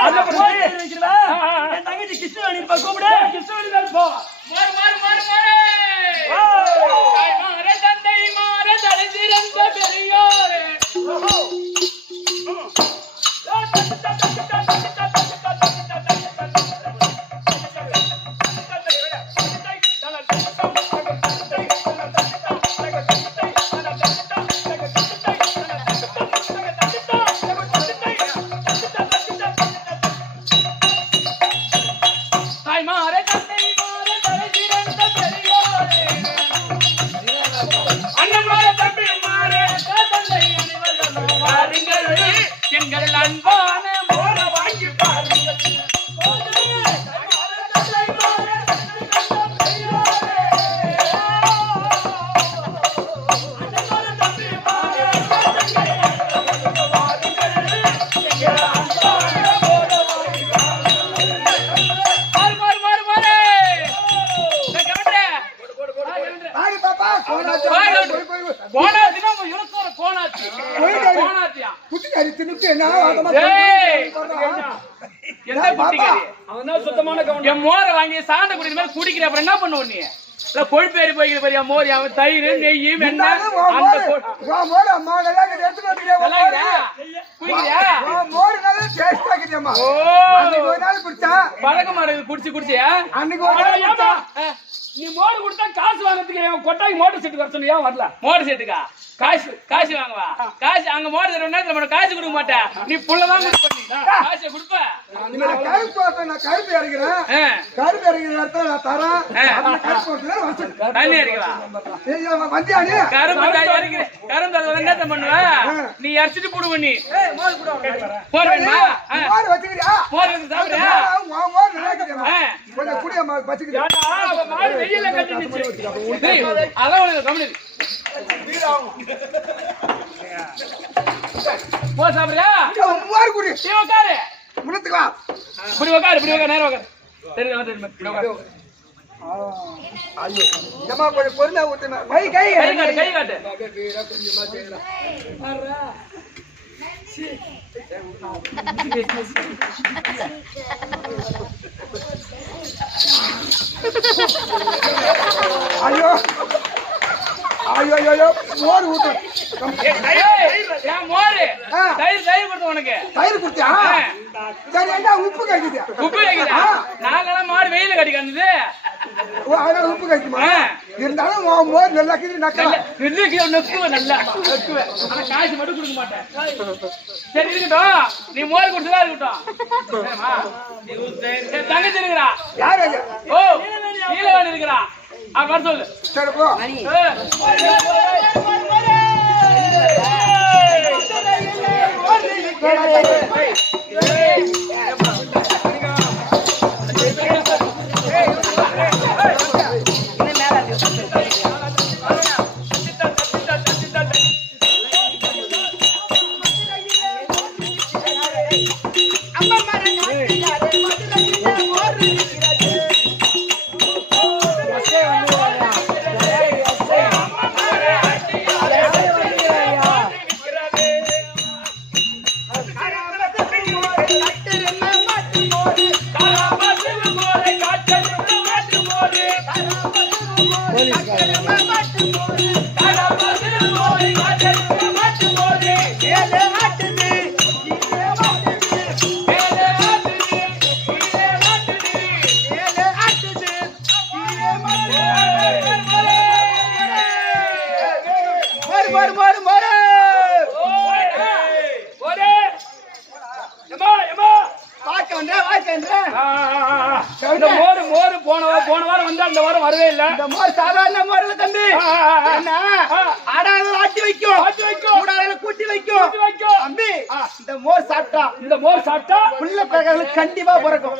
என் தங்கச்சி கிருஷ்ணவாணி இருப்பா கூப்பிடு. கிருஷ்ணவாணி தான் போ. மாறு மாறு மாறு மாறு. மாற தந்தை மாற தலைசிறந்த பெரியோரே. எங்கள் அன்பான மோர வாங்கி பாருங்கள். மோரை வாங்கி சாந்த குடிக்கிற மாதிரி குடிக்கிற அப்புறம் என்ன பண்ணுவ நீ? கொழுப்பேறி போய்கிற பெரிய மோர் தயிர் நெய் வெண்ணெய் பழக்கமா இருக்கு குடிச்சு குடிச்சியா? நீ மோர் கொடுத்தா காசு வாங்கறதுக்கு கொட்டாய் மோட்டர் செட்டுக்கு வர சொன்னியா? வரல மோட்டர் செட்டுக்கா? காசு காசு வாங்குவா? காசு அங்க மோட்டர் தர நேரத்துல காசு கொடுக்க மாட்டேன். நீ புள்ளதான் காசை கொடுப்ப. கருப்பு இறக்கிறேன் நான் தரேன். தண்ணி இறக்குவா? கரும்பு என்னத்த பண்ணுவ நீ? அரைச்சிட்டு போடுவ நீ. மோர் வேணுமா? மோர் வந்து சாப்பிடுறியா? வெயில கட்டி நிச்சு அதான் உனக்கு கம்மி. மோர் சாப்பிடுறியா? மோர் குடி. நீ உட்காரு. முன்னத்துக்கு வா. இப்படி உட்காரு, இப்படி உட்காரு, நேரம் உட்காரு. தெரியுமா தெரியுமா? ஐயோ ஏமா கொஞ்சம் பொறுமையா ஊத்துனா. கை கை கை காட்டு, கை காட்டு. ஐயோ ஐயோ ஐயோ மோர் ஊத்து. மோரு தயிர் தயிர் கொடுத்த உனக்கு. தயிர் குடிச்சா? சரி என்ன உப்பு கழிக்குது? உப்பு கழிக்குதா? நாங்கெல்லாம் மாடு வெயில கடிக்காது. உப்பு கழிக்குமா? இருந்தாலும் மோர் நல்லா நக்குவேன் நல்லா நக்குவேன். ஆனா காசு மட்டும் கொடுக்க மாட்டேன். சரி இருக்கட்டும், நீ மோர் குடிச்சதா இருக்கட்டும். தங்கச்சி இருக்கிறா. யாரு? ஓ நீலவாணி இருக்கிறா. வர சொல்லு. சரி போ. போன வாரம் வந்தா இந்த வாரம் வரவே இல்ல. இந்த மோர் சாதாரண மோர் இல்ல தம்பி. என்ன ஆடால ஆட்டி வைக்கும், கூடால கூட்டி வைக்கும் தம்பி. இந்த மோர் சாப்பிட்டா புள்ள பிறகு கண்டிப்பா பிறக்கும்.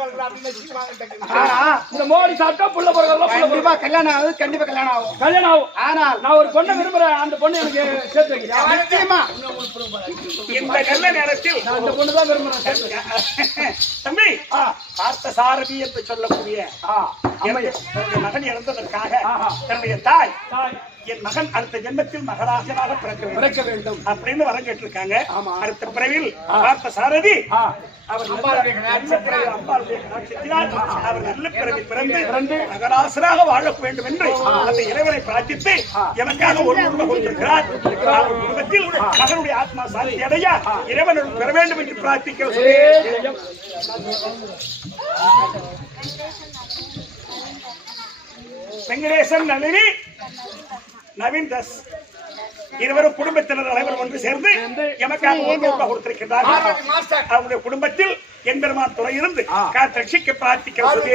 இந்த மோர் சாப்பிட்டா புள்ள பிறகு கண்டிப்பா கல்யாணம் ஆகுது. கண்டிப்பா கல்யாணம் ஆகும். ஆனால் நான் ஒரு பொண்ணை விரும்புறேன். அந்த பொண்ணு எனக்கு சேர்த்து வைக்கிறேன். நிச்சயமா இந்த நல்ல நேரத்தில் நான் அந்த பொண்ணு தான் விரும்புறேன். தம்பி பார்த்தசாரதி என்று சொல்லக்கூடிய என்னுடைய மகன் இறந்ததற்காக என்னுடைய தாய் என் மகன் அடுத்த ஜென்மத்தில் மகராஜனாக பிறக்க வேண்டும் அப்படின்னு வரம் கேட்டிருக்காங்க. அடுத்த பிறவில் பார்த்த சாரதி அவர் நல்ல பிறவி பிறந்து மகராசனாக வாழ வேண்டும் என்று அந்த இறைவனை பிரார்த்தித்து எனக்காக ஒரு குடும்பம் கொடுத்திருக்கிறார். குடும்பத்தில் மகனுடைய ஆத்மா சாந்தி அடைய இறைவனுடன் பெற வேண்டும் என்று பிரார்த்திக்கிறேன். வெங்கடேசன், நளினி, நவீன் தாஸ் இருவரும் குடும்பத்தினர் அனைவரும் ஒன்று சேர்ந்து எமக்காக கொடுத்திருக்கிறார்கள். அவருடைய குடும்பத்தில் எம்பெருமான் துறை இருந்து காத்திரட்சிக்க பிரார்த்திக்கிறது.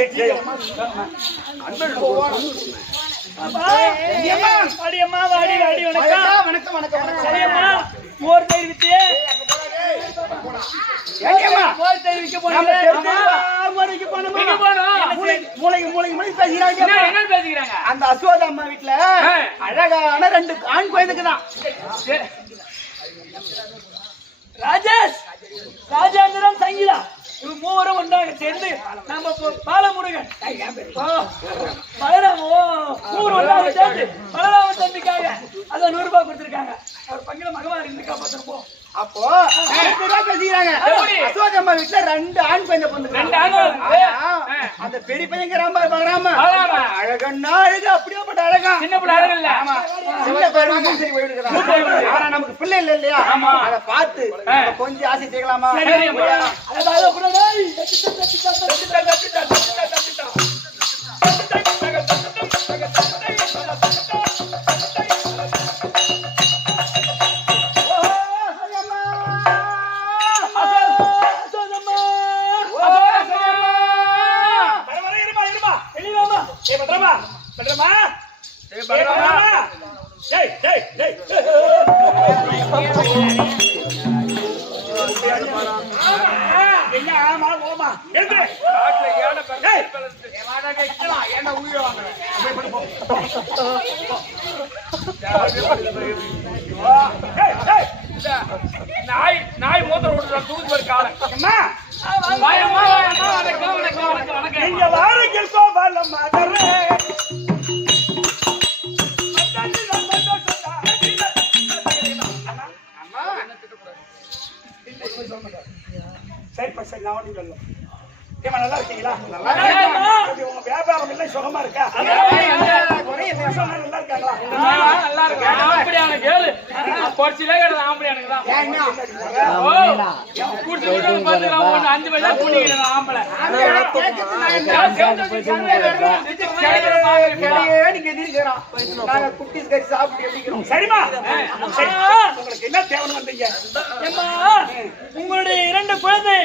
அந்த அசுவத அம்மா வீட்டுல அழகான 2 ஆண் குழந்தைக்குதான். ராஜேஷ், ராஜேந்திரன், சங்கீதா இவங்க மூவரும் ஒன்றாக சேர்ந்து நம்ம பாலமுருகன் பலராம மூவர் ஒன்றாக சேர்ந்து பலராம தம்பிக்காக அத 100 ரூபாய் கொடுத்திருக்காங்க. அவர் பங்கில மகவா இருந்து காப்பாத்திருப்போம். அப்போ அசோகம்மா வீட்டுல 2 ஆண் குழந்தை பொண்ணு. அந்த பெரிய பையன் அழகன்னா அழகு, அப்படியேப்பட்ட அழகா. சின்ன பிள்ளை அழகு இல்ல, சின்ன பையன் சரி போயிடுறான். ஆனா நமக்கு பிள்ளை இல்ல இல்லையா, அதை பார்த்து கொஞ்சம் ஆசை செய்யலாமா? நாய் மோதிர ஓடுற தூக்கு ஒரு காலம். சரிப்பா, சரி, நான் ஒன்றும் சொல்ல. நல்லா இருக்கீங்களா? உங்க வியாபாரம் எல்லாம் சுகமா இருக்கா? நல்லா இருக்காங்களா? நல்லா இருக்கு. ஆம்படியான கேளு பொறிச்சிலே கிடந்த ஆம்படியானுக்குதான். ஒண்ணு 5 மணி தான் குடிக்கிறேன் ஆம்பளை. சரிமா, உங்களுக்கு என்ன தேவை வந்தீங்க? உங்களுடைய 2 குழந்தை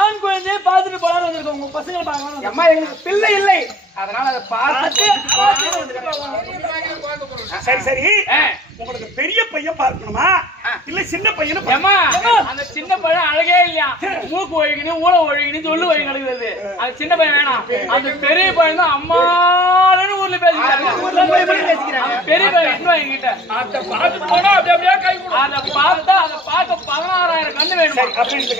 ஆண் குழந்தையை பார்த்துட்டு போலான்னு வந்திருக்கோம். உங்க பசங்களை பார்க்கலாம். அம்மா, எங்களுக்கு பிள்ளை இல்லை, அதனால அதை பார்த்து. சரி சரி, உங்களுக்கு பெரிய பையன் பார்க்கணுமா இல்ல சின்ன பையனு? அந்த சின்ன பையன் அழகே இல்லையா, மூக்கு ஒழுகினு ஊழ ஒழுகினு சொல்லு ஒழுங்கி நடக்குது. அது சின்ன பையன் வேணாம். அந்த பெரிய பையன் தான் அம்மான்னு ஊர்ல பேசிக்கிறாங்க. பெரிய பையன் இன்னும் என்கிட்ட அதை பார்த்து போனா அப்படி அப்படியே கை அதை பார்த்தா அதை பார்க்க 16,000 கண்ணு வேணும் அப்படின்னு.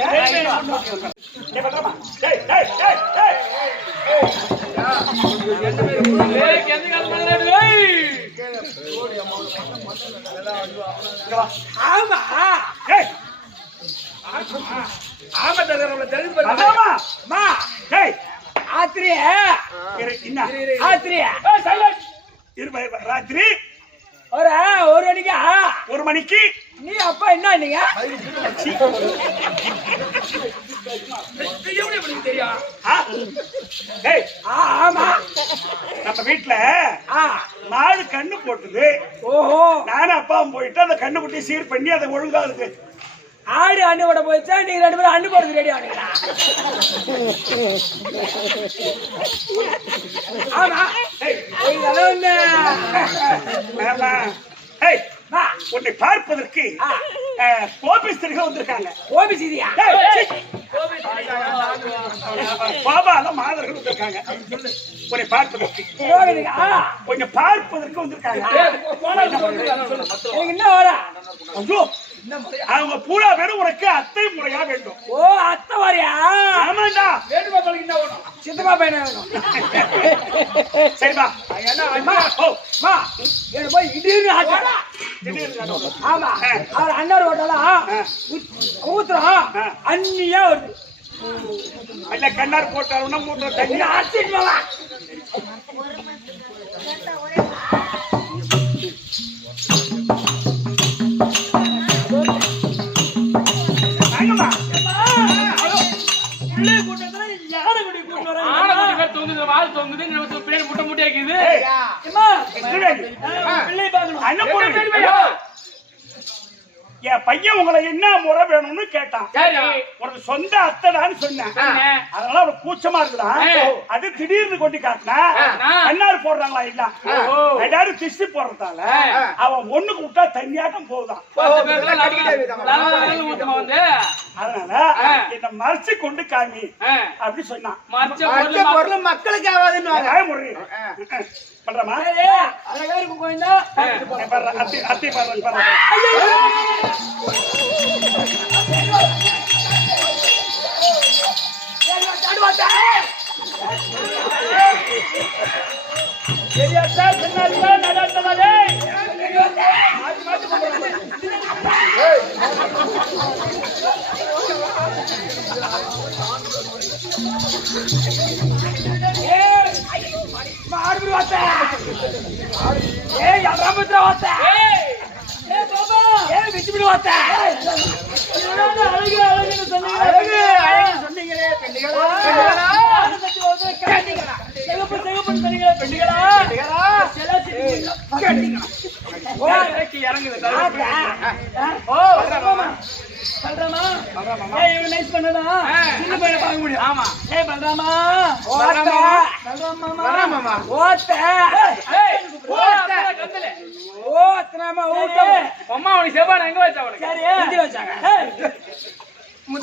ராத்திரி 1 மணிக்கு நீ அப்பா என்ன நீங்க தெரியும்? ஆமா, நம்ம வீட்டுல மாடு கண்ணு போட்டுது. ஓஹோ, நானும் அப்பாவும் போயிட்டு அந்த கண்ணு குட்டி சீர் பண்ணி அதை ஒழுங்கா இருக்கு. ஆடு அண்ணு போட போயிச்சா? நீங்க 2 பேரும் அண்ணு போடுறது ரெடி ஆனீங்களா? ஆமா, உன்னை பார்ப்பதற்கு கோபிஸ்தர்கள் வந்திருக்காங்க. கோபிசிதியா? பாபால மாதர்கள் வந்திருக்காங்க. உன்னை பார்ப்பதற்கு கொஞ்சம் பார்ப்பதற்கு வந்திருக்காங்க. என்ன வர? ஐயோ, அவங்க பூரா பேரும் உனக்கு அத்தை முறையா வேண்டும். ஓ, அத்தை வரையா? ஆமாண்டா. வேண்டுமா உங்களுக்கு என்ன வேணும்? சித்தப்பா பையனா வேணும். சரிப்பா என்ன அம்மா மா என்ன போய் திடீர்னு ஆட்டா ஆமா அவர் அண்ணார் ஓட்டலாம் ஊத்துறோம் அண்ணியா வருது இல்ல கண்ணார் போட்டாருன்னா மூத்த தண்ணி ஆச்சிடுவா என் பையன் உங்களை என்ன முறை வேணும்னு கேட்டான். உனக்கு சொந்த அத்தடான்னு சொன்னேன். அதனால ஒரு கூச்சமா இருக்குதா அது திடீர்னு கொண்டு காட்டினா கண்ணாறு போடுறாங்களா இல்ல எல்லாரும் திஷ்டி போடுறதால அவன் ஒண்ணுக்கு விட்டா தண்ணியாட்டம் போகுதான். அதனால என்ன மறைச்சு கொண்டு காமி அப்படி சொன்னான். மக்களுக்கு ஆகாதுன்னு பண்றமா அத்தி பாடுறேன்.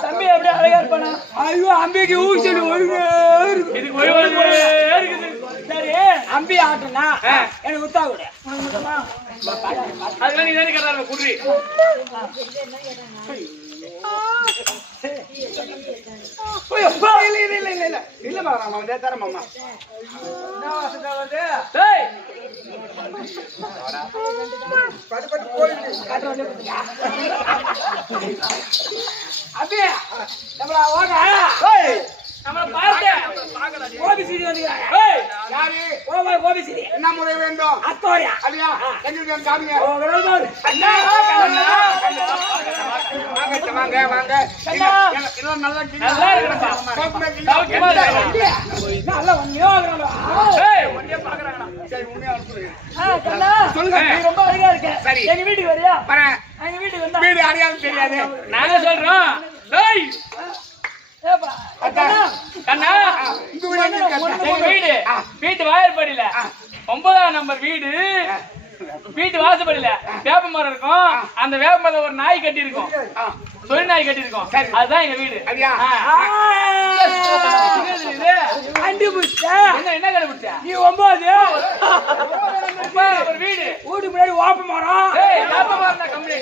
தம்பி எப்படி அழகா இருப்பானா? ஐயோ அம்பிக்கு ஊசல் சரி அம்பி ஆட்டனா எனக்கு உத்தா கூட அதெல்லாம் நீ தானே கேட்டாரு குடி இல்ல மாமா தர மாமா அப்படியே நம்மள வாங்க நம்ம பார்த்து ஓபிசிடி வந்துறாங்க யாரு ஓபிசிடி என்ன முறை வேண்டும் அத்தோரியா அப்படியா எங்க காமிங்க ஓ வரலாறு அண்ணா வாங்க வாங்க எல்லாம் நல்லா இருக்குடா சௌக்கியமா இருக்கா நல்லா ஒண்ணியோ ஆகறடா ஏய் ஒண்ணியோ பாக்குறாங்கடா சரி உண்மையா அனுப்புங்க கண்ணா சொல்லுங்க நீ ரொம்ப அழகா இருக்க எங்க வீட்டுக்கு வரியா வரேன் எங்க வீட்டுக்கு வந்தா வீடு அடையாளம் தெரியாது நாங்க சொல்றோம் டேய் ஏப்பா கண்ணா வீட்டு வாயிற்படியில 9ஆம் நம்பர் வீடு வீட்டு வாசப்படியில வேப்ப மரம் இருக்கும். அந்த வேப்ப மரம் ஒரு நாய் கட்டி இருக்கும், தொழில் நாய் கட்டி இருக்கும். அதுதான் எங்க வீடு. என்ன கண்டுபிடிச்ச நீ 9 ஒரு வீடு வீடு முன்னாடி வேப்ப மரம் வேப்ப மரம் கம்பெனி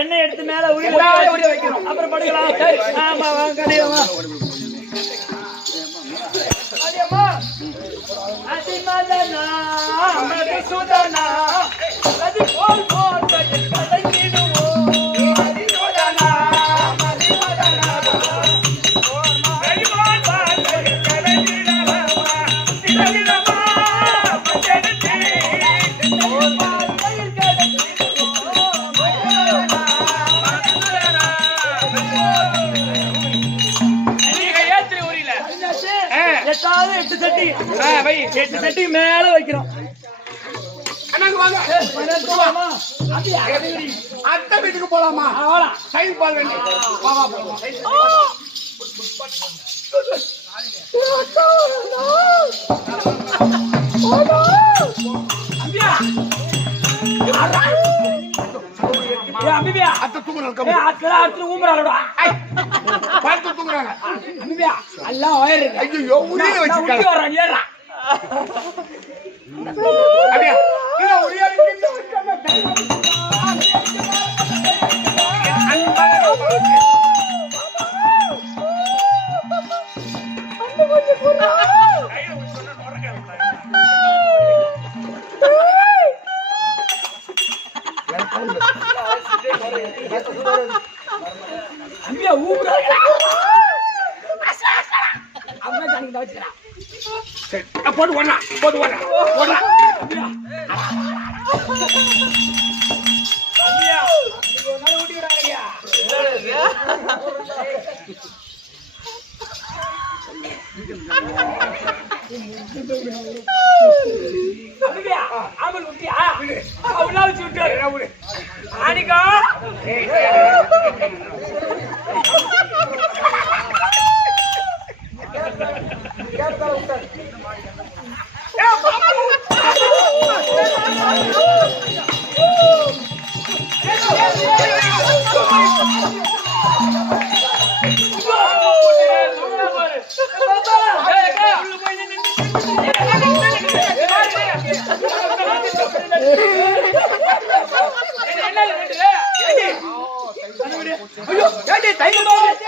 எண்ணெய் எடுத்து மேல உரி வைக்கணும். அப்புறம் படுக்கலாம். ஆமா எட்டு சட்டி மேல வைக்கிறோம். அத்தை வீட்டுக்கு போலாமா? சைன் பால் வேண்டி அம்பியா ஊப்புறாங்க அம்மா ஜானிங்க வச்சுக்கலாம் சரி போட்டு ஓடலாம் ஓடலாம் அம்பியா ஒரு நாள் ஊட்டி விடாதீங்க. அம்பியா ஆமல் ஊட்டியா அவளா வச்சு விட்டாரு ஆனிகா ஐயோ ஏண்டி தயிர் போச்சு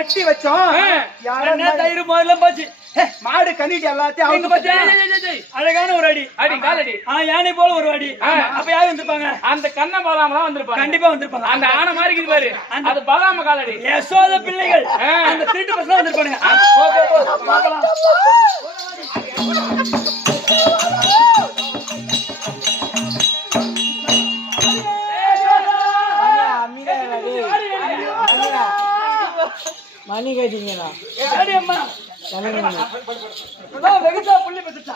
எட்டி வச்சோம் தயிர் முதல்ல போச்சு மாடு கண்ணிட்டு எல்லாத்தையும் அழகான ஒரு அடி அடி காலடி யானை போல ஒரு அடி அப்ப யாரு வந்திருப்பாங்க அந்த கண்ண பலாம தான் வந்திருப்பாங்க கண்டிப்பா வந்திருப்பாங்க அந்த ஆனை மாதிரி இருக்குது பாரு அது பலாம காலடி யசோத பிள்ளைகள் அந்த திருட்டு பசங்க வந்திருப்பாங்க மணி கேட்டீங்களா அம்மா வெகுசா புள்ளி பத்துட்டா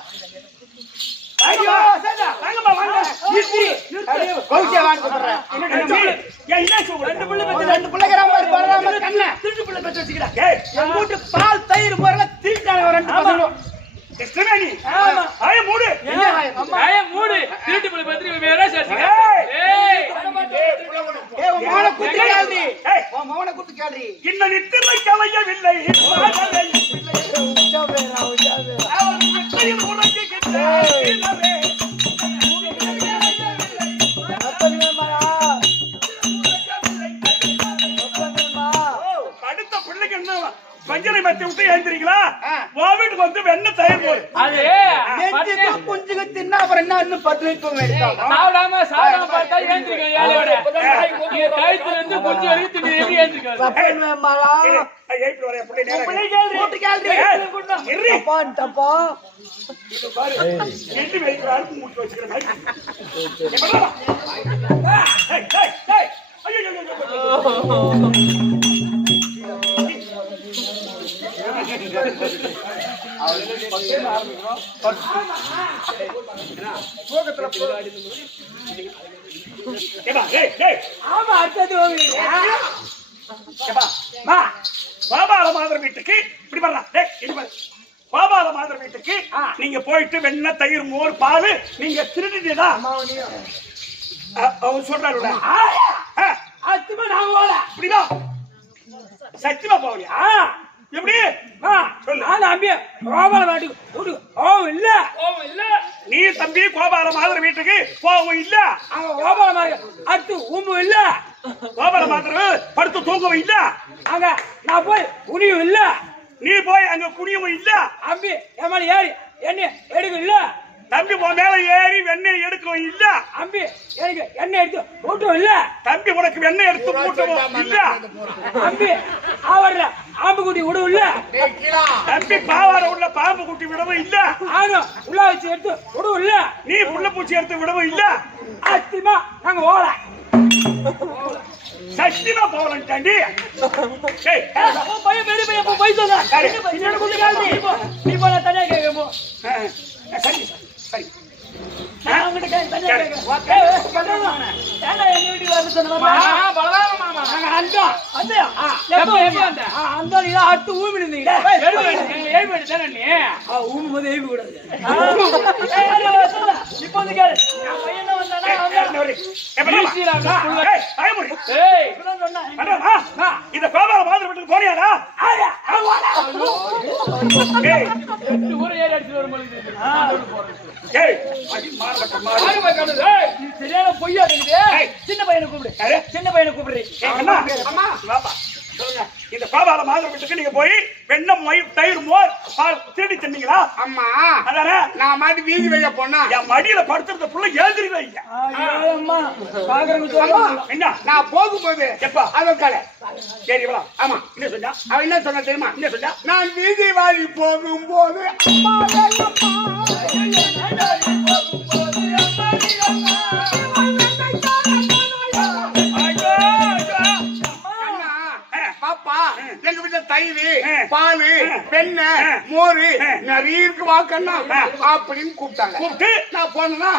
ஐயோ சேதா வாங்கம்மா வாங்க இஸ்திரி கௌசியா வாங்க சொல்றேன் என்ன சொல்ற ரெண்டு பிள்ளைங்கற மாதிரி பரவாம கண்ண திருட்டு புள்ள பத்த வச்சுக்கடா ஏய் என் வீட்டு பால் தயிர் போறல திருட்டாங்க ரெண்டு பசங்க கிருஷ்ணவேணி ஆமா ஆய மூடு என்ன அம்மா ஆய மூடு திருட்டு புள்ளி பத்தி வேற சேசிங்க ஏய் உன் மவன குட்டி கேள்வி உன் மவன குட்டி கேள்வி இன்ன நித்திரை கலையவில்லை அவன் நித்திரையில் உனக்கு கிட்டவே அடுத்த பிள்ளைக்கு என்ன பஞ்சனை மத்தி விட்டு எழுந்திரீங்களா வீட்டுக்கு வந்து வெண்ணெய் தயிர் போடு அது குஞ்சுக்கு தின்னா அப்புறம் என்ன இன்னும் 10 நிமிஷம் வேண்டாம் சாப்பிடாம பார்த்தா ஏந்திரிக்க ஏழையோட நீங்க கழுத்துல இருந்து கொஞ்சம் வரைக்கும் திடீர்னு ஏந்திரிக்காது ஏய்ட்டு வரைய பிள்ளை நேரா கூட்டி கேள்வி டப்பா இது பாரு எட்டு வைக்கிறாரு மூட்டி வச்சுக்கிற மாதிரி ஏய் ஏய் ஏய் ஐயோ ஆமா அடுத்தது பாபால மாதர் வீட்டுக்கு இப்படி வரலாம் பாபால மாதர் வீட்டுக்கு நீங்க போயிட்டு வெண்ணெய் தயிர் மோர் பால் நீங்க திருடிட்டா அவர் சொல்றாரு அத்துமா நாங்க போல இப்படிதான் சத்தியமா போகலையா எப்படி சொல்லு அம்பியா கோபால வீட்டுக்கு இல்ல நீ தம்பி கோபால மாதர் வீட்டுக்கு போகவும் இல்ல அங்க கோபால மாதிரி அடுத்து ஊம்பு இல்ல கோபால மாதர் படுத்து தூங்கவும் இல்ல அங்க நான் போய் குனியும் இல்ல நீ போய் அங்க குனியவும் இல்ல அம்பி என் மேல ஏறி என்ன எடுக்க இல்ல தம்பி உன் மேல ஏறி வெண்ணெய் எடுக்கவும் இல்ல அம்பி எனக்கு எண்ணெய் எடுத்து ஊட்டவும் இல்ல தம்பி உனக்கு வெண்ணெய் எடுத்து மூட்டவும் இல்ல அம்பி ஆவடல ஆம்பு குட்டி விடவும் இல்ல தம்பி பாவாடை உள்ள பாம்பு குட்டி விடவும் இல்ல ஆனும் உள்ள வச்சு எடுத்து விடவும் இல்ல நீ புள்ள பூச்சி எடுத்து விடவும் இல்ல அத்தியமா நாங்க ஓட சத்தியமா போகலாம் தாண்டி பையன் பெரிய பையன் போய் சொல்ல நீ போல தனியா கேட்கமோ சரி சரி நான் உங்ககிட்ட தனியா கேட்கிறேன் ஏண்டா எங்க வீட்டுக்கு வர சொன்னமா பலராம மாமா நாங்க அந்தோம் அந்தயா எப்போ வந்த அந்தோம் இத அடுத்து ஊமி நிந்தீங்க ஏய் போய் தானே நீ ஊமி போது ஏய் கூடாது இப்போ வந்து கேளு நான் பையன் வந்தானா ஏய் சொன்னா இந்த கோபால மாதிரி வீட்டுக்கு போறியாடா ஊரை ஏறி அடிச்சு வர மாதிரி சரியான பொய்யா இருக்குது சின்ன பையனை கூப்பிடு சின்ன பையனை கூப்பிடுறேன் இந்த கோபால மாதிரி வீட்டுக்கு நீங்க போய் வெண்ணம் தயிர் மோர் பால் திருடி தந்தீங்களா? அம்மா அதானே நான் மாட்டி வீதி வெளிய போனா என் மடியில படுத்துறத புள்ள எழுதிருவீங்க. என்ன நான் போகும்போது எப்பா அவ கலை சரி வா. ஆமா என்ன சொன்னா? அவ என்ன சொன்ன தெரியுமா? என்ன சொன்னா? நான் வீதி வாழி போகும்போது பாப்பா எங்க வீட்டுல தயிர் பாலு வெண்ணெய் மோரு நிறைய இருக்கு வாக்கண்ணா அப்படின்னு கூப்பிட்டாங்க. கூப்பிட்டு நான் போனா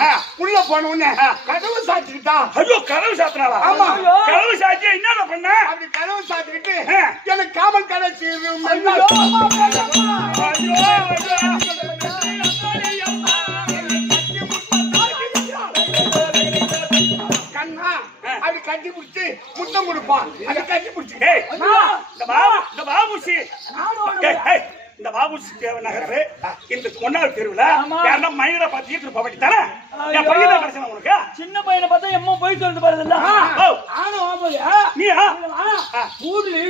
உள்ள போன உடனே கதவு சாத்திக்கிட்டா. ஐயோ கதவு சாத்தினாளா? ஆமா. கதவு சாத்தி என்ன பண்ண? அப்படி கதவு சாத்திக்கிட்டு எனக்கு காவல் கடை செய்யும் கண்ணா அப்படி கட்டி பிடிச்சி முத்தம் கொடுப்பான். அதை கட்டி பிடிச்சி இந்த பாபுசி இந்த பாபுசி நகரு இந்த ஒன்னாவது தெருவுல யாரா மயில பாத்திட்டு இருப்ப தானே என் பையன் கிடைச்சா உனக்கு? சின்ன பையனை பார்த்தா எம்மா போய் சொல்லிட்டு பாருங்க. நீயா முந்திரி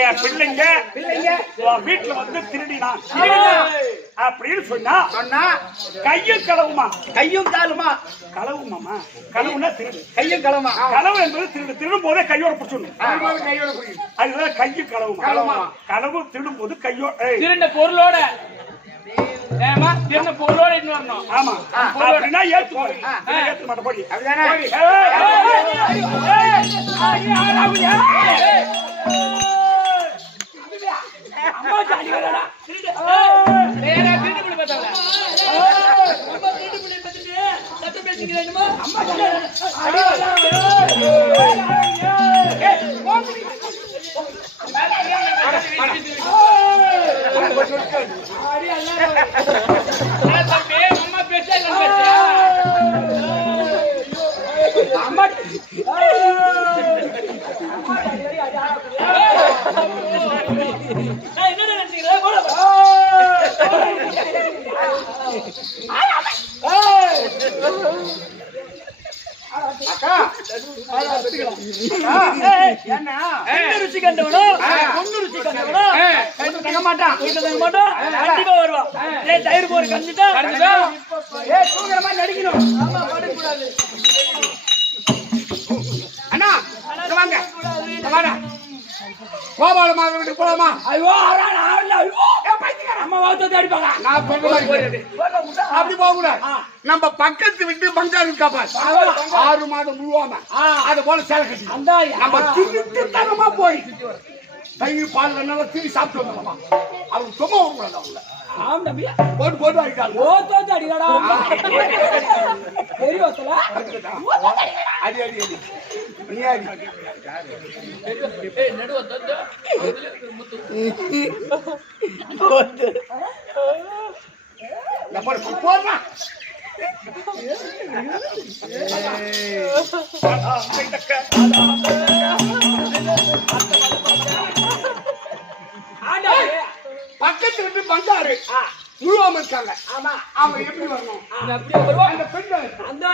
என் பிள்ளைங்க வீட்டுல வந்து திருடினான் அப்படின்னு சொன்னா கையும் களவுமா? கையும் காலுமா? களவுமாமா? களவுனா திருடு. கையும் களமா? களவு என்பது திருடு. திருடும் போதே கையோட பிடிச்சிடணும். கையோட பிடிக்கும். அதுதான் கையும் களவுமா? களவு திருடும் போது கையோட திருண்ட பொருளோட திருண்ட பொருளோட இன்னும் வரணும். ஆமா அப்படின்னா ஏத்து மாட்ட போடி. அப்படிதானே? ருச்சி கண்டவனோ ருச்சி கண்டவனோ மாட்டான் கண்டிப்பா வருவான். தயிர் போற கண்டிப்பா தூங்குறமா நடிக்கணும். அண்ணா வாங்க வாடா. கோபாலமாக வீட்டுக்கு போலாமா? ஐயோ அம்மா வார்த்தை அடிப்பாங்க. நான் சொல்ற மாதிரி அப்படி போக கூடாது. நம்ம பக்கத்து விட்டு பங்காளி காப்பா 6 மாதம் முழுவாம அது போல சேலை கட்டி நம்ம திருட்டு தனமா போய் தயிர் பால் நல்லா திரும்பி சாப்பிட்டு வந்தோமா அவங்க சும்மா வரக்கூடாது. அவங்க போட்டு போட்டு அடிக்காது அடிக்கடா பெரிய அடி அடி அடி நீ அடி போடுறா பக்கத்து விட்டு பந்தாரு முழுவாம இருக்காங்க. ஆமா அவங்க எப்படி வரணும்? அந்த பெண்கள் அந்த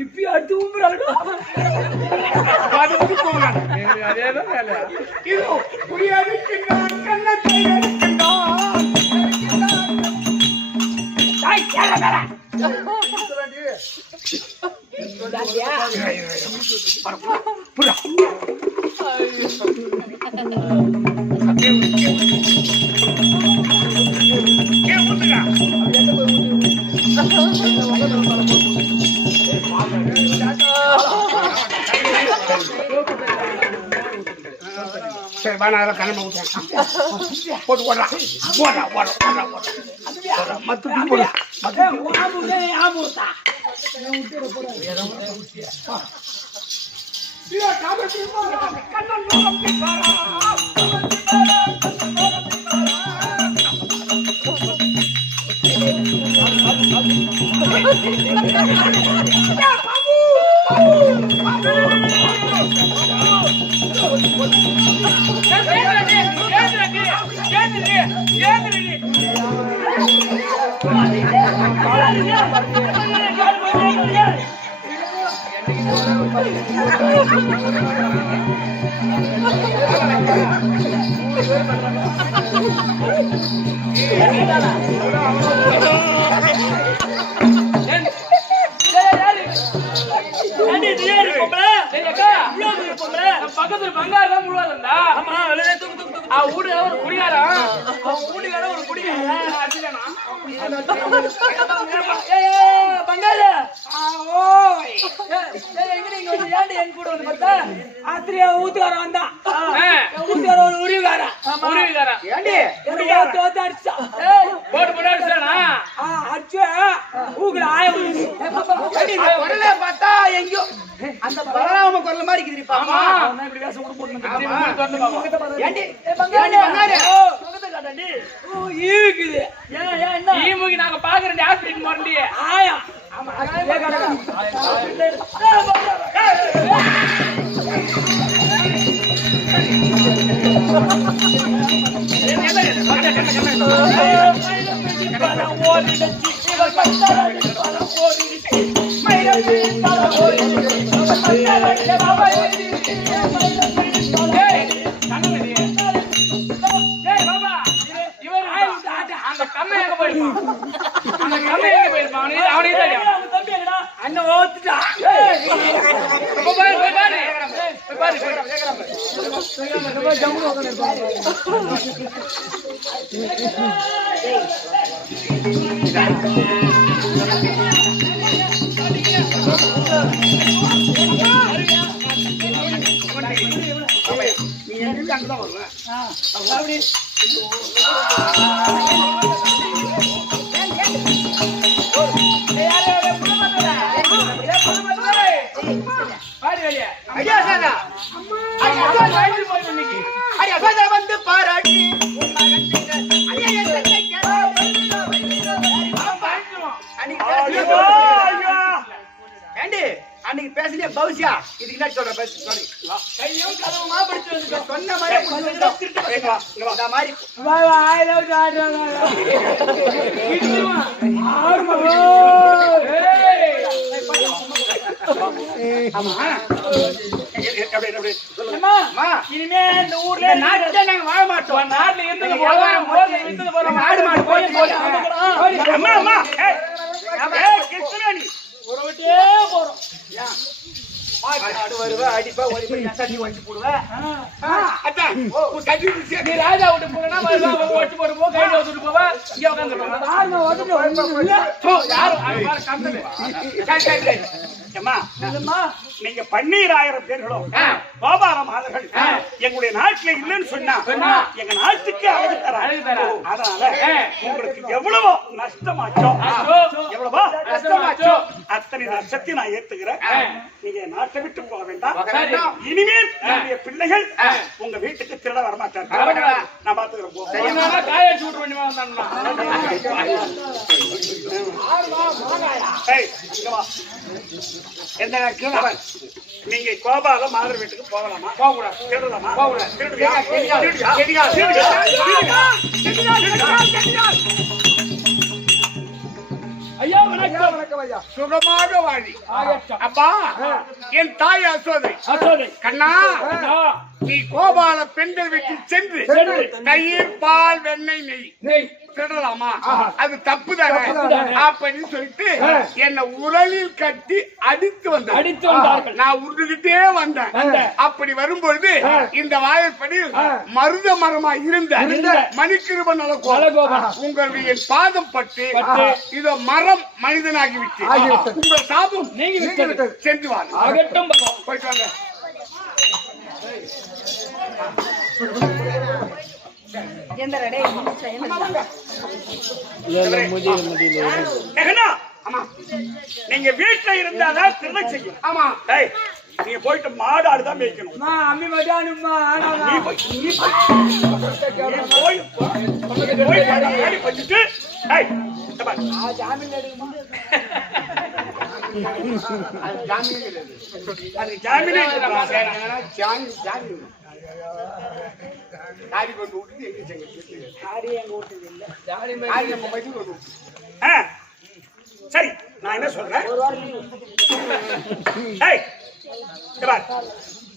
இப்பயும் அடுத்து ஊம்புறாங்க. அதேதான் வேலை. இது புரியாது கண்ணத்தை சரி வாங்க கண்ணை ஊற்றுவோம் போட்டு போடுறா போடுறா போடுறா போடுறா மத்து போடுறா கண்ணன் பக்கத்துல பங்காரு முழுவதுண்டா வீடு ஒரு குடிகாரா வீட்டுக்கார ஒரு குடிகாரன் பங்காளி என் கூட வந்து பார்த்தா ஆத்திரியா ஊத்துக்காரன் வந்தான் ஊத்துக்கார ஒரு உரிவுகாரன் அடிச்சா போட்டு போட்டு அடிச்சானா அடிச்சு ஊக்குல ஆய பார்த்தா எங்கயோ அந்த பலராம குரல் மாதிரி இருக்குதுப்பா இப்படி வேஷம் கூட போட்டு ஏண்டி பங்காளி முகத்தை காட்டண்டி ஓ ஈக்குது ஏன் என்ன ஈமுகி நாங்க பாக்குறேன் ஹாஸ்பிடல் போறண்டி ஆயா ஆமா அதே கடை அந்த கம்மை எங்க போயிருப்பான் அவனே அண்ணன் ஓத்துட்டா வந்து பாராட்டி அன்னைக்கு பேசலையே பௌசியா இதுக்கு என்ன சொல்ற கையும் கதவுமா படிச்சு வந்து சொன்ன மாதிரி இனிமே இந்த ஊர்ல நாட்டுல நாங்க வாழ மாட்டோம் நாட்டுல இருந்து நாடு மாடு போறோம் அடிப்பா போடுவேன் நீ ராஜா விட்டு போனா ஒட்டி போட்டு போ கை விட்டு போவா இங்க உட்காந்து நீங்க 12000 பேர்களும் கோபால மாதர்கள் எங்களுடைய நாட்டுல இல்லைன்னு சொன்னா எங்க நாட்டுக்கு அழகு தர அதனால உங்களுக்கு எவ்வளவோ நஷ்டமாச்சோ எவ்வளவோ நஷ்டமாச்சோ அத்தனை நஷ்டத்தை நான் ஏத்துக்கிறேன். நீங்க நாட்டை விட்டு போக வேண்டாம். இனிமேல் என்னுடைய பிள்ளைகள் உங்க வீட்டுக்கு திருட வரமாட்டாங்க. நான் பாத்துக்கிறேன். நீங்க கோபால மாதிரி வீட்டுக்கு போகலாமா? போகக்கூடாது. திருடலாமா? ஐயா வணக்கம். வணக்கம் ஐயா. சுகமாக வாழி. அப்பா என் தாய் அசோதை கண்ணா நீ கோபால பெண்கள் வீட்டில் சென்று தயிர் பால் வெண்ணெய் நெய் திருடலாமா? அது தப்பு தானே அப்படின்னு சொல்லிட்டு என்ன உரலில் கட்டி அடித்து வந்தார்கள். நான் உருகிட்டே வந்தேன். அப்படி வரும்பொழுது இந்த வாயற்படி மருத மரமா இருந்த மணிக்கிருபன் உங்களுடைய பாதம் பட்டு இத மரம் மனிதனாகிவிட்டு உங்கள் சாபம் நீங்க சென்று வாங்க. போயிட்டு வாங்க. நீங்க வீட்டுல இருந்தாதான் திரும்ப செய்யும். ஆமா நீங்க போயிட்டு மாடு ஆடுதான் மேய்க்கணும். அம்மி மதியானம்மா வச்சுட்டு ஜாமீன் எடுக்குமா அது ஜாமீன் கிடையாது. அது ஜாமீனே இல்லைப்பா. ஜாமீன் தாடி கொண்டு விட்டு எங்க செங்க தாடி எங்க ஓட்டுது இல்ல தாடி நம்ம மதி கொண்டு விட்டு. ஆ, சரி நான் என்ன சொல்றேன், ஒரு வாரம் லீவு ஏய், இங்க பாரு.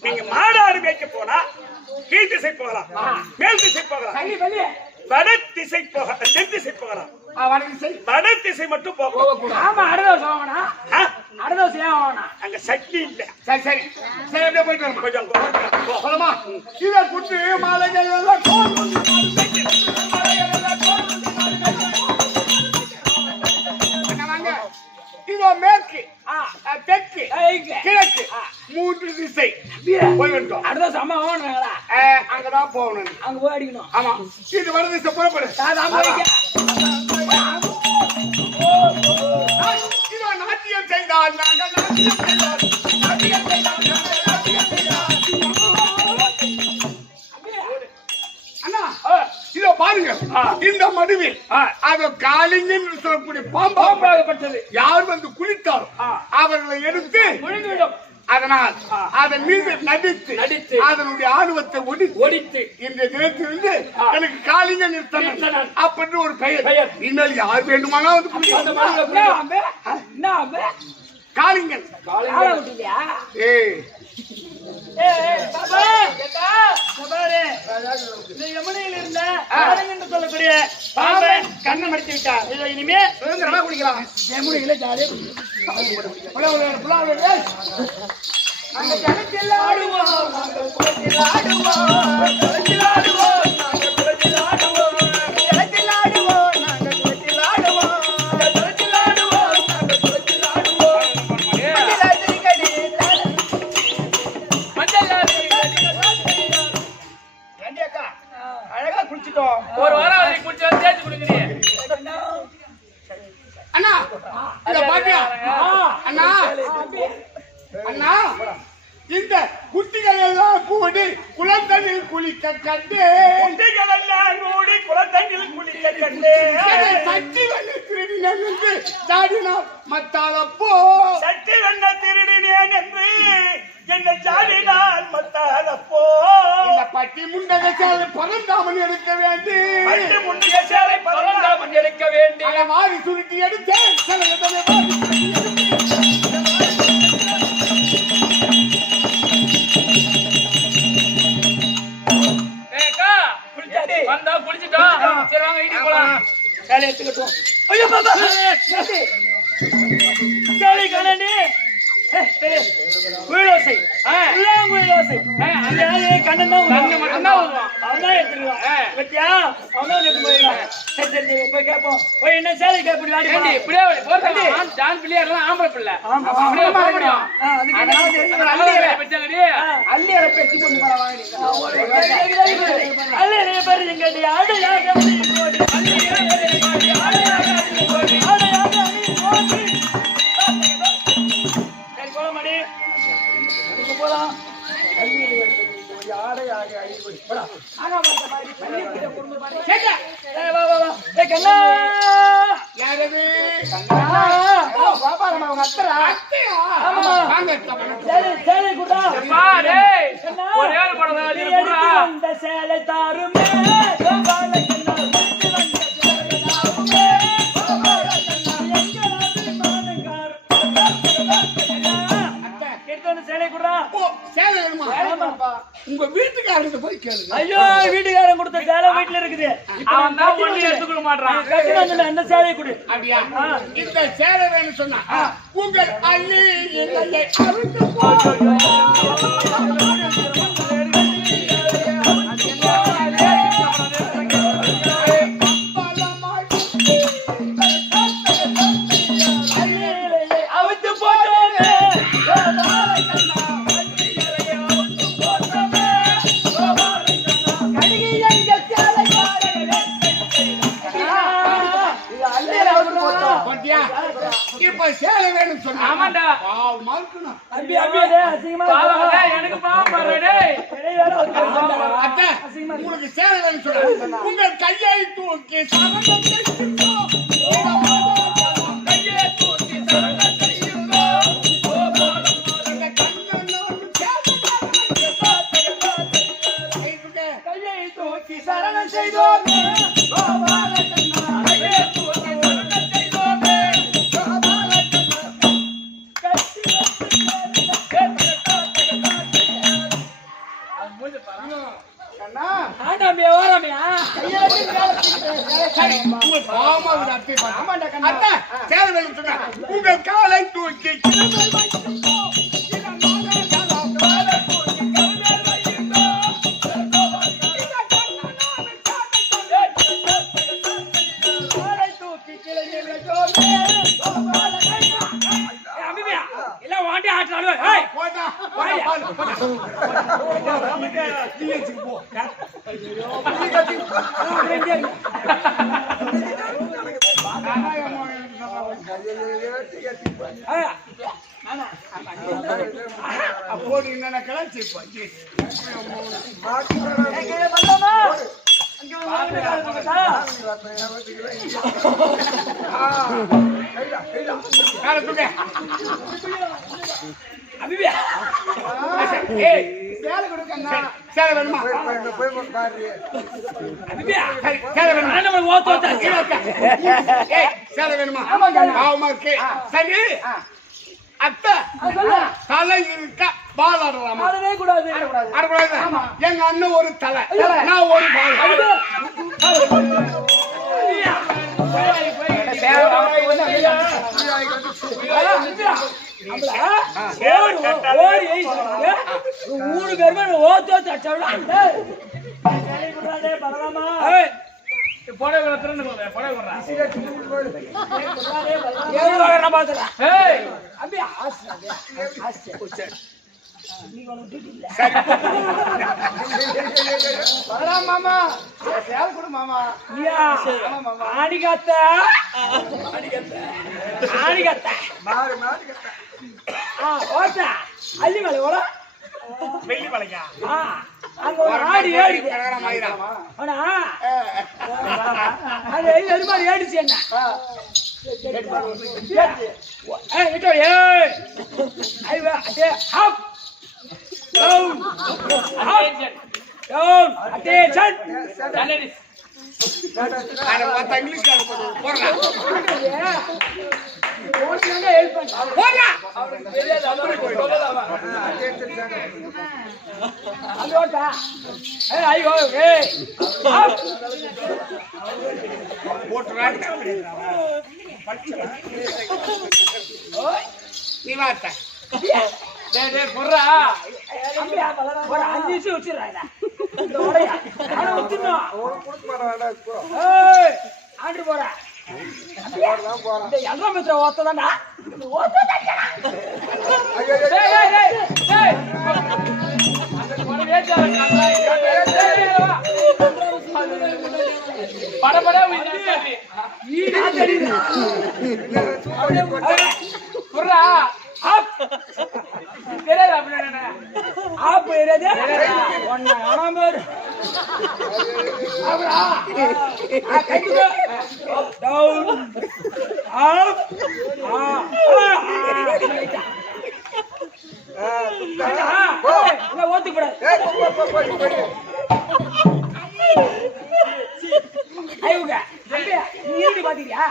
நீங்க மாடாடு மேய்க்க போனா கீழ் திசை போகலாம், மேல் திசை போகலாம், தள்ளி தள்ளி வட திசை போக, தென் திசை போகலாம். வடக்கு செய் வட திசை மட்டும் போகக்கூடாது. ஆமா அடுத்த வாங்கனா ஆ, அடுத்த ஏன் வாங்கனா அங்க சக்தி இல்ல. சரி சரி சரி அப்படியே போயிட்டு வரணும். கொஞ்சம் போ. சொல்லமா இதை குட்டு மாலைகள் எல்லாம் இதோ மேற்கு தெற்கு கிழக்கு 3 திசை போய் வந்துட்டோம். அடுத்த அம்மா வாங்கனாங்களா அங்கதான் போகணும். அங்க போய் அடிக்கணும் ஆமா இது வட திசை புறப்படு. இதோ நாட்டியம் செய்தால் நாங்கள் நாட்டியம் செய்தால் நாட்டியம் செய்தால் நாட்டியம் செய்தால். அண்ணா இதோ பாருங்க இந்த மடுவில் அது காளிங்கன்னு சொல்லக்கூடிய பாம்பாகப்பட்டது யார் வந்து குளித்தாரோ அவர்களை எடுத்து முடிந்துவிடும் அதனால் அதன் மீது நடித்து அதனுடைய ஆணவத்தை ஒடித்து இந்த தினத்திலிருந்து எனக்கு காளிங்க நிறுத்தணும் அப்படின்னு ஒரு பெயர். இனிமேல் யார் வேண்டுமானா வந்து காளிங்கன் ஏய் சொல்லக்கூடிய பாம்பை கண்ணை மடித்து விட்டார். இதோ இனிமே சுதந்திரமா குடிக்கலாம். யமுனையில ஜாலியா அந்த ஜனத்தில் ஆடுவோம் நாங்கள் குளத்தில் ஆடுவோம் குளத்தில் ஆடுவோம் நாங்கள் குளத்தில் ஆடுவோம் ஜனத்தில் ஆடுவோம் நாங்கள் குளத்தில் ஆடுவோம் குளத்தில் ஆடுவோம் நாங்கள் குளத்தில் ஆடுவோம் ஏண்டியக்கா அழகா குளிச்சிட்டோம். ஒரு வாரம் வரைக்கும் குடிச்சு வந்து தேய்ச்சி கொடுக்குறீங்க. அண்ணா இத பாத்தியா அண்ணா அண்ணா இந்த குட்டிகள் எல்லாம் கூடி குளத்தண்ணில் குளிக்க கண்டு குட்டிகள் எல்லாம் கூடி குளத்தண்ணில் குளிக்க கண்டு சட்டி வந்து திருடினேன் என்று சாடினார் மத்தாளப்போ சட்டி வண்ண திருடினேன் என்று என்னை சாடினால் மத்தாளப்போ இந்த பட்டி முண்டக சேலை பறந்தாமல் எடுக்க வேண்டி பட்டி முண்டிய சேலை பறந்தாமல் எடுக்க வேண்டி அதை மாறி சுருட்டி எடுத்தேன் சில இடமே மாறி சுருட்டி எடுத்தேன். வந்தா குளிச்சுட்டோம். சரி வாங்க வீட்டுக்கு போலாம். சேலை எடுத்துக்கிட்டோம். ஐயோ பாபா சரி கண்ணே குயிலோசை குயிலோசை அந்த கண்ணன் தான் கண்ணு மட்டும்தான் வருவான். அவன்தான் எடுத்துருவான் பத்தியா அவன்தான் எடுத்து போயிடுவான். சரி சரி சரி போய் கேட்போம் போய் என்ன சேலை கேட்படி வாடி ஏண்டி இப்படியே போறது ஜான் பிள்ளையாரெல்லாம் ஆம்பளை பிள்ளை அப்படியே போக முடியும். அதுக்கு என்ன பெற்றாங்கடி அள்ளி அரை பேசி கொண்டு போற வாங்கி அள்ளி நிறைய பேர் எங்க ஆடு யாரு போலாம் கண்ணா யாரது பாப்பா அவங்க அத்தரா வாங்க சேலை கூட ஒரே ஒரு படம் அந்த சேலை தாருமே சேலை கூட சேலை வேணுமா உங்க வீட்டுக்காரங்க போய் கேளுங்க. ஐயோ வீட்டுக்காரன் கொடுத்த சேலை வீட்டுல இருக்குது. அவன் தான் ஒண்ணு எடுத்துக்க மாட்டான். அந்த சேலை கொடு. அப்படியா இந்த சேலை வேணும் சொன்னா உங்கள் அள்ளி என்னை அறுத்து அவித்து போட்டோமே இப்ப சேலை வேணும் சொன்னா ஆமாண்டா மார்க்கணும். அபி அபி அசிங்கமா எனக்கு பாவம் பாரு டேய். அத்தை உங்களுக்கு சேலை வேணும் சொன்னா உங்கள் கையை தூக்கி சரணம் செய்யுங்கோ. கையை தூக்கி சரணம் செய்யுங்கோ. செய்தோமே கோபால கண்ணா அழகே தூக்கி சொர்க்க செய்தோமே கோபால கண்ணா கட்டி கண்ணா ஆடாமே ஓராமையா கையாட்டி சரி உங்க பாமா அத்தை ஆமாண்டா கண்ணா அத்தை சேவை சொன்னா உங்க காலை தூக்கி எல்லாம் வாண்டி ஆட்டாடுவே ஏய் போடா டிஎச்க்கு போ அப்போ நீ என்ன கலாச்சி போச்சு எங்கே வந்தோமா அங்கே வந்து அபிபியா ஏய் சேலை கொடுக்கண்ணா சேலை வேணுமா அபிபியா சேலை வேணுமா நம்ம ஓத்தோட்ட ஏய் சேலை வேணுமா பாவமா இருக்கு சரி அத்தை தலை இருக்க பால் ஆடலாமா ஆடவே கூடாது ஆடக்கூடாது எங்க அண்ணன் ஒரு தலை நான் ஒரு பால் மூணு பேருமே ஓத்தோ தட்டா பலராமா போட திறந்து போட விடுறா அபி பலராம் மாமா சேலை கொடு மாமா ஆணிகாத்த ஓட்ட அள்ளி மலை ஓட வெள்ளி மலையா அங்க ஒரு ஆடி ஏடிச்சு ஆனா அது எருமாடி ஏடிச்சு என்ன இங்கிலீஷ் போடுறேன் நீ வார்த்தை ஒரு 5 நிமிஷம் வச்சிடறாங்க ஆண்டு போற ஓத்ததாண்டா படபட புறா தெரியாது அப்படின்னு ஆப் ஏறது ஒன்னு ஆனாமர் டவுன் ஆப் ஓத்துக்கூடாது ஐயோங்க நீ பாத்தீங்களா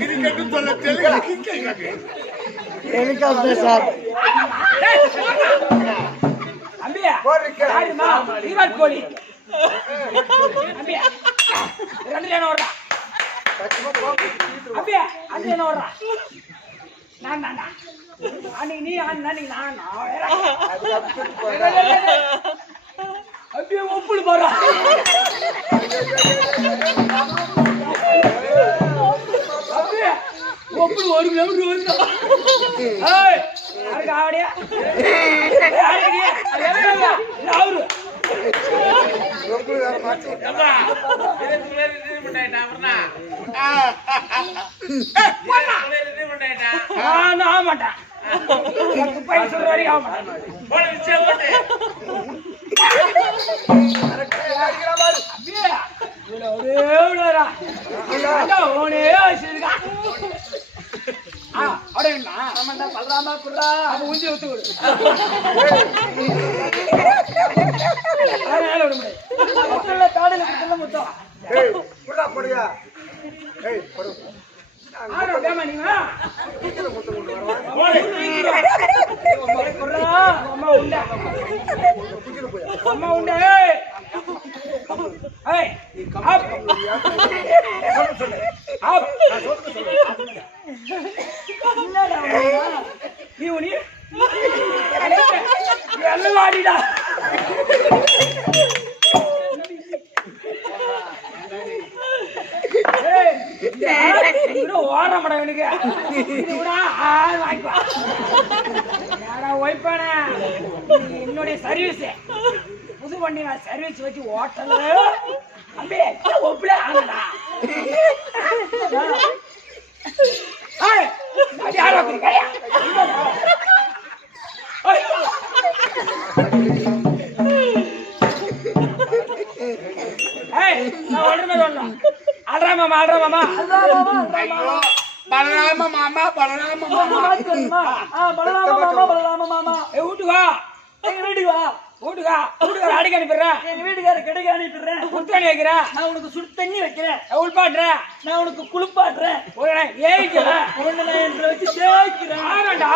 கிரிக்கெட் சொல்ல தெலுங்கு அம்பியா விராட் கோலி அம்பியா 2 ரன் ஓடுறா அம்பியா 5 ரன் ஓடுறா நான் அன்னைக்கு நீ அன்னைக்கு நான் அம்பியா ஒப்புடு போறா அம்பியா ஒப்புடு 1 கிலோமீட்டர் வருதா ஏய் யாருக்கு ஆவடியா யாருக்கு அவரு ஆக மாட்டேன் சொல்ற வரைக்கும் ஆக பல்ராமா குர்ரா உஞ்சி ஊத்து அம்மா உண்டு ஏய் அப் சொல்லு அப் என்னடா நீ உனி எல்லாம் வாடிடா ஓட மாட்டேங்க என்னுடைய சர்வீஸ் புது வண்டி நான் சர்வீஸ் வச்சு ஓட்டல அம்பி ஒப்பில ஆனடா நான் உடனே சொல்லலாம் அல்றா மாமா பலராம மாமா பலராம மாமா பலராம மாமா வீட்டுக்கு வா எங்க வீட்டுக்கு வா வீட்டுக்கார அடிக்க அனுப்பிடுறேன் எங்க வீட்டுக்கார கிடைக்க அனுப்பிடுறேன் குடுத்தாணி வைக்கிறேன் நான் உனக்கு சுடு தண்ணி வைக்கிறேன் உள்பாட்டுறேன் நான் உனக்கு குளிப்பாட்டுறேன் ஏய்க்கிறேன் உன்னை நான் என்று வச்சு தேய்க்கிறேன் ஆமாண்டா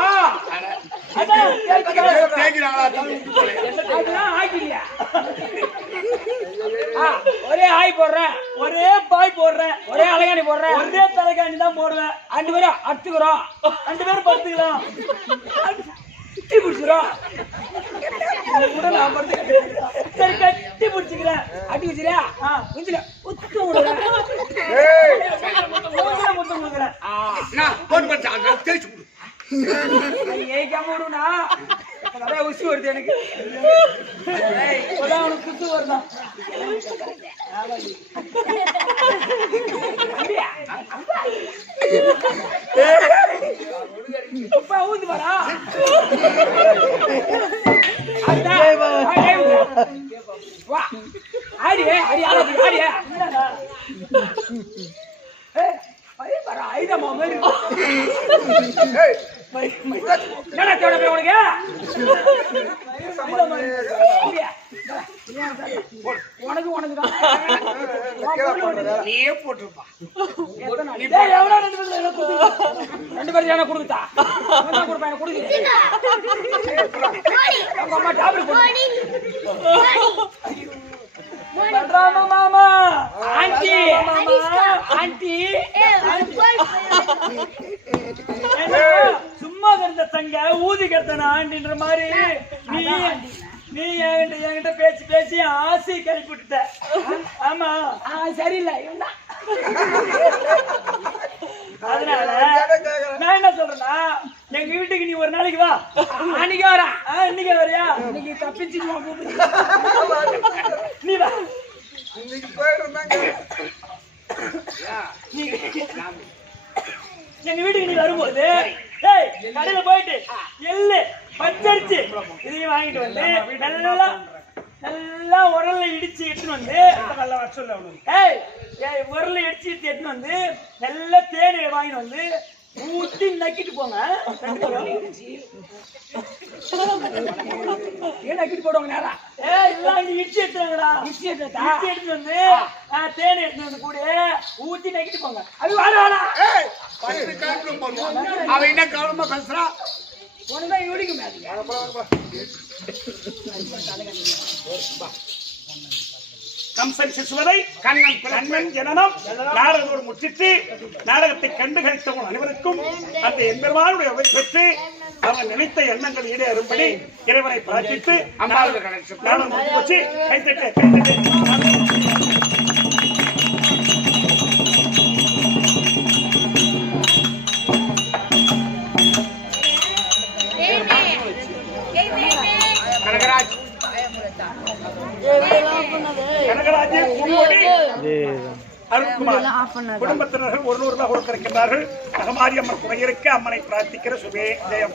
அதெல்லாம் ஆக்கிலியா ஒரே ஆய் போடுறேன் ஒரே பாய் போடுறேன் ஒரே அலகாணி போடுறேன் ஒரே தலைகாணி தான் போடுவேன் 2 பேரும் அத்துக்கிறோம் 2 பேரும் படுத்துக்கலாம் கட்டி பிடிச்சிரும் சரி கட்டி பிடிச்சிக்கிறேன் அடி வச்சிரியா முத்தம் கொடுக்குறேன் முத்தம் கொடுக்குறேன் ஏய்க்காம விடுனா நிறைய உசி வருது எனக்கு அவனுக்கு குத்து வருதான் ஊந்து வரா ஆடியே ஆடியா ஐதமா மாதிரி உனக்கு உனக்குதான் நீயே போட்டிருப்பா 2 பேரும் என்ன கொடுக்குதா கொடுப்பேன் கொடுக்குறேன் அம்மா டாப்லெட் மாமா ஆண்டி ஆண்டி சும்மா இருந்த தங்க ஊதி கெடுத்தன ஆண்டின்ற மாதிரி நீ என்கிட்ட பேசி ஆசை கிளப்பி விட்டுட்ட ஆமா சரியில்லை அதனால நான் என்ன சொல்றேன்னா எங்க வீட்டுக்கு நீ ஒரு நாளைக்கு வா அன்னைக்கு வரா இன்னைக்கு வரியா இன்னைக்கு தப்பிச்சு நீ வா எங்க வீட்டுக்கு நீ வரும்போது கடையில போயிட்டு எள்ளு பச்சரிச்சு இதையும் வாங்கிட்டு வந்து நல்லா உரல்ல இடிச்சு எடுத்துன்னு வந்து உரல்ல இடிச்சு எடுத்துன்னு வந்து நல்லா தேனை வாங்கிட்டு வந்து ஊத்தி நக்கிட்டு போங்க நக்கிட்டு போடுவாங்க நேரா எல்லாம் இடிச்சு எடுத்துங்கடா இடிச்சு எடுத்து வந்து தேனை எடுத்துட்டு வந்து கூட ஊத்தி நக்கிட்டு போங்க அது வாடா அவன் என்ன கவனமா பேசுறா உனதான் இடிக்க மாட்டீங்க கம்சன் சிசுவதை கண்ணன் ஜனனம் நாடகத்தோடு முற்றிட்டு நாடகத்தை கண்டு கழித்தவன் அனைவருக்கும் அந்த எம்பெருமானுடைய பெற்று அவன் நினைத்த எண்ணங்கள் ஈடேறும்படி இறைவனை பிரார்த்தித்து நாடகம் வச்சு கைத்தட்டு கனகராஜ் குடும்பத்தினர்கள் 100 ரூபாய் கொடுத்திருக்கிறார்கள். அகமாரி அம்மன் குறையிருக்க அம்மனை பிரார்த்திக்கிற சுபே ஜெயம்.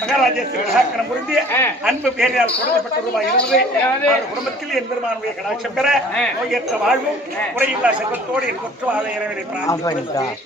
மகாராஜேஸ்வரன் புரிந்து அன்பு பேரியால் கொடுக்கப்பட்ட ரூபாய் 20 குடும்பத்தில் என் பெருமானுடைய கடாட்சம் பெற நோயற்ற வாழ்வும் குறையில்லா செல்வத்தோடு என் குற்ற வாழ இறைவனை பிரார்த்திக்கிறேன்.